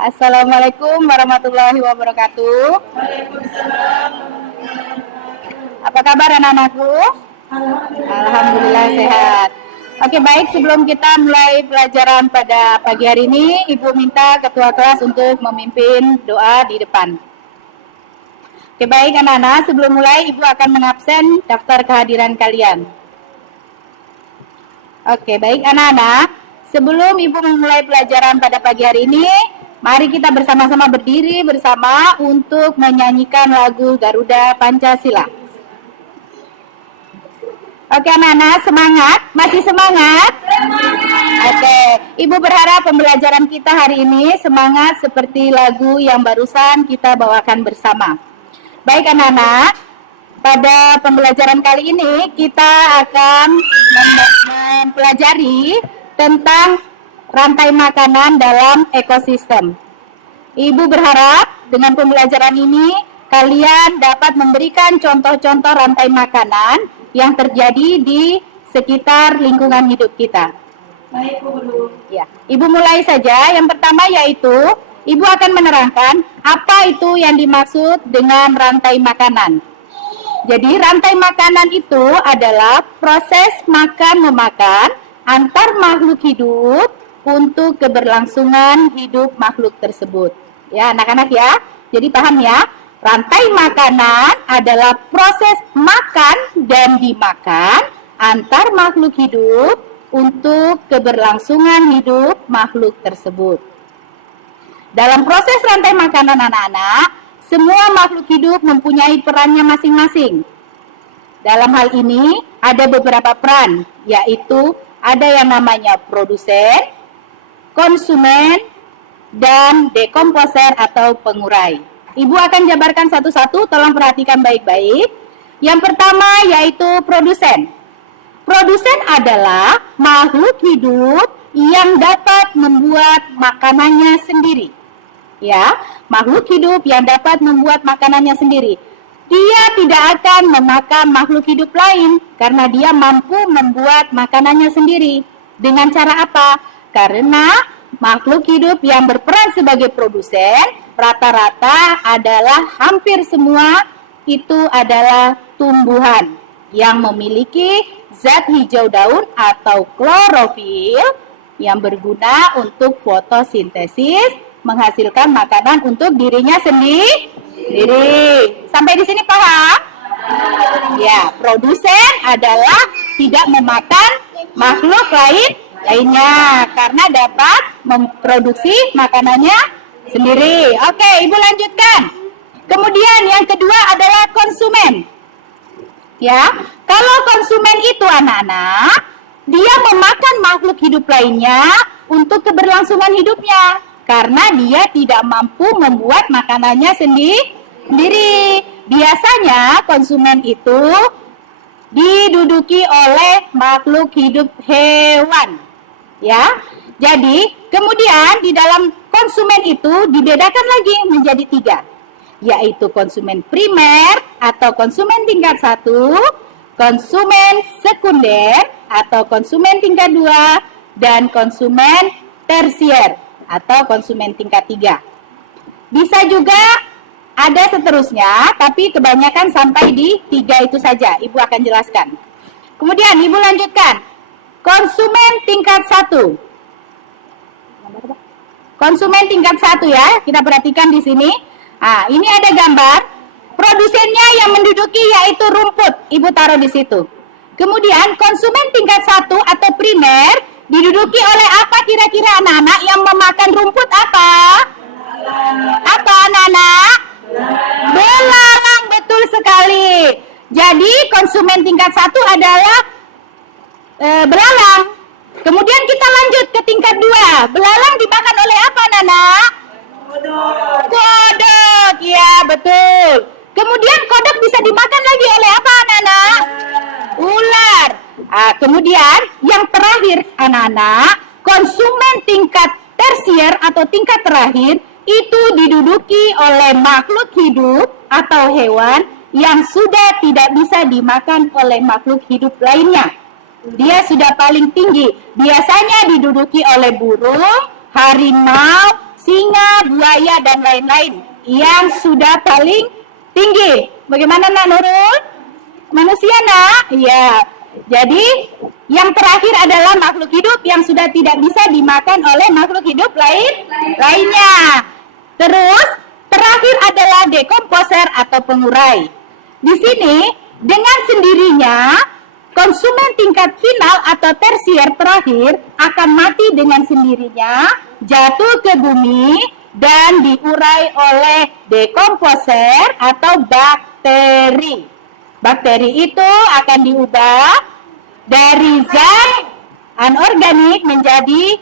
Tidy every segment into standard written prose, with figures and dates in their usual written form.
Assalamualaikum warahmatullahi wabarakatuh. Waalaikumsalam. Apa kabar anak-anakku? Alhamdulillah sehat. Oke, baik, sebelum kita mulai pelajaran pada pagi hari ini, Ibu minta ketua kelas untuk memimpin doa di depan. Oke, baik anak-anak, sebelum mulai Ibu akan mengabsen daftar kehadiran kalian. Oke, baik anak-anak, sebelum Ibu memulai pelajaran pada pagi hari ini, mari kita bersama-sama berdiri bersama untuk menyanyikan lagu Garuda Pancasila. Oke anak-anak, semangat? Masih semangat? Oke, Ibu berharap pembelajaran kita hari ini semangat seperti lagu yang barusan kita bawakan bersama. Baik anak-anak, pada pembelajaran kali ini kita akan mempelajari tentang rantai makanan dalam ekosistem. Ibu berharap dengan pembelajaran ini kalian dapat memberikan contoh-contoh rantai makanan yang terjadi di sekitar lingkungan hidup kita. Baik, Bu Guru. Ya, Ibu mulai saja. Yang pertama yaitu Ibu akan menerangkan apa itu yang dimaksud dengan rantai makanan. Jadi rantai makanan itu adalah proses makan-memakan antar makhluk hidup untuk keberlangsungan hidup makhluk tersebut. Ya, anak-anak ya. Jadi paham ya? Rantai makanan adalah proses makan dan dimakan antar makhluk hidup untuk keberlangsungan hidup makhluk tersebut. Dalam proses rantai makanan anak-anak, semua makhluk hidup mempunyai perannya masing-masing. Dalam hal ini ada beberapa peran, yaitu ada yang namanya produsen, konsumen, dan dekomposer atau pengurai. Ibu akan jabarkan satu-satu, tolong perhatikan baik-baik. Yang pertama yaitu produsen. Produsen adalah makhluk hidup yang dapat membuat makanannya sendiri. Ya, makhluk hidup yang dapat membuat makanannya sendiri. Dia tidak akan memakan makhluk hidup lain karena dia mampu membuat makanannya sendiri. Dengan cara apa? Karena makhluk hidup yang berperan sebagai produsen rata-rata adalah hampir semua itu adalah tumbuhan yang memiliki zat hijau daun atau klorofil yang berguna untuk fotosintesis, menghasilkan makanan untuk dirinya sendiri. Sampai di sini paham? Ya, produsen adalah tidak memakan makhluk lainnya karena dapat memproduksi makanannya sendiri. Oke, Ibu lanjutkan. Kemudian yang kedua adalah konsumen. Ya, kalau konsumen itu anak-anak, dia memakan makhluk hidup lainnya untuk keberlangsungan hidupnya karena dia tidak mampu membuat makanannya sendiri. Biasanya konsumen itu diduduki oleh makhluk hidup hewan. Ya. Jadi, kemudian di dalam konsumen itu dibedakan lagi menjadi 3, yaitu konsumen primer atau konsumen tingkat 1, konsumen sekunder atau konsumen tingkat 2, dan konsumen tersier atau konsumen tingkat 3. Bisa juga ada seterusnya, tapi kebanyakan sampai di 3 itu saja. Ibu akan jelaskan. Kemudian Ibu lanjutkan. Konsumen tingkat 1. Konsumen tingkat 1 ya, kita perhatikan di sini. Ini ada gambar. Produsennya yang menduduki yaitu rumput. Ibu taruh di situ. Kemudian konsumen tingkat 1 atau primer diduduki oleh apa kira-kira anak-anak yang memakan rumput apa? Apa anak-anak? Belalang, betul sekali. Jadi konsumen tingkat 1 adalah belalang. Kemudian kita lanjut ke tingkat 2. Belalang dimakan oleh apa, Nana? Kodok. Ya, betul. Kemudian kodok bisa dimakan lagi oleh apa, Nana? Ular. Kemudian yang terakhir, anak-anak, konsumen tingkat tersier atau tingkat terakhir itu diduduki oleh makhluk hidup atau hewan yang sudah tidak bisa dimakan oleh makhluk hidup lainnya. Dia sudah paling tinggi. Biasanya diduduki oleh burung, harimau, singa, buaya, dan lain-lain yang sudah paling tinggi. Bagaimana Nak Nurul? Manusia Nak? Iya. Jadi yang terakhir adalah makhluk hidup yang sudah tidak bisa dimakan oleh makhluk hidup lainnya. Terus terakhir adalah dekomposer atau pengurai. Di sini dengan sendirinya konsumen tingkat final atau tersier terakhir akan mati dengan sendirinya, jatuh ke bumi dan diurai oleh dekomposer atau bakteri. Bakteri itu akan diubah dari zat anorganik menjadi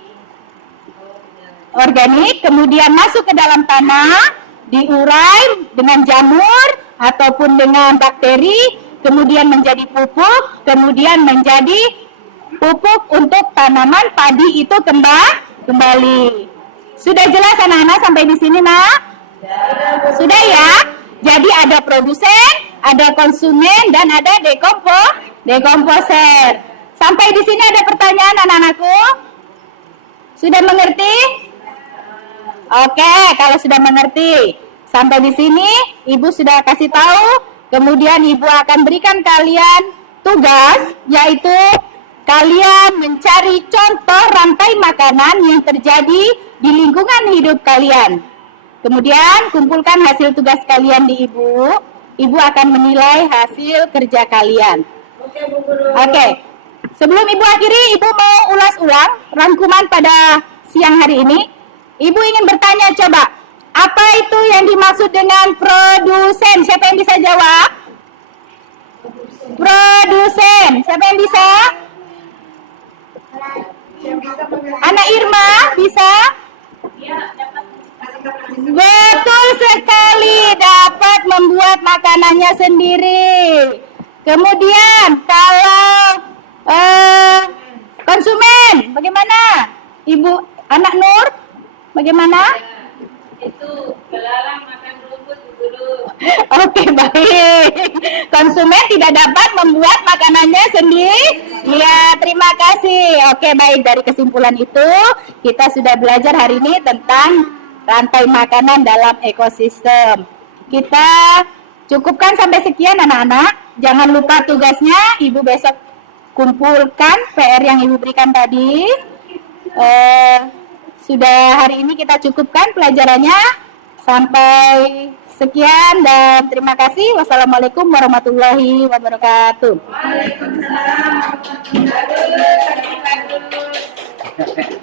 organik, kemudian masuk ke dalam tanah, diurai dengan jamur ataupun dengan bakteri, kemudian menjadi pupuk, kemudian menjadi pupuk untuk tanaman padi itu kembali. Sudah jelas anak-anak sampai di sini, Nak? Sudah ya? Jadi ada produsen, ada konsumen, dan ada dekomposer. Sampai di sini ada pertanyaan anak-anakku? Sudah mengerti? Oke, kalau sudah mengerti. Sampai di sini Ibu sudah kasih tahu. Kemudian Ibu akan berikan kalian tugas, yaitu kalian mencari contoh rantai makanan yang terjadi di lingkungan hidup kalian. Kemudian kumpulkan hasil tugas kalian di Ibu. Ibu akan menilai hasil kerja kalian. Oke, Bu Guru. Oke. Sebelum Ibu akhiri, Ibu mau ulas ulang rangkuman pada siang hari ini. Ibu ingin bertanya coba, apa itu yang dimaksud dengan produsen? Siapa yang bisa jawab? Produsen. Siapa yang bisa? Yang bisa mengasih Anak Irma bisa? Betul sekali, dapat membuat makanannya sendiri. Kemudian kalau konsumen, bagaimana? Ibu anak Nur, bagaimana? itu belalang makan rumput, Bu Guru. Oke, baik. Konsumen tidak dapat membuat makanannya sendiri. Ya, terima kasih. Oke, baik. Dari kesimpulan itu, kita sudah belajar hari ini tentang rantai makanan dalam ekosistem. Kita cukupkan sampai sekian anak-anak. Jangan lupa tugasnya, Ibu besok kumpulkan PR yang Ibu berikan tadi. Sudah hari ini kita cukupkan pelajarannya. Sampai sekian dan terima kasih. Wassalamualaikum warahmatullahi wabarakatuh. Waalaikumsalam warahmatullahi wabarakatuh.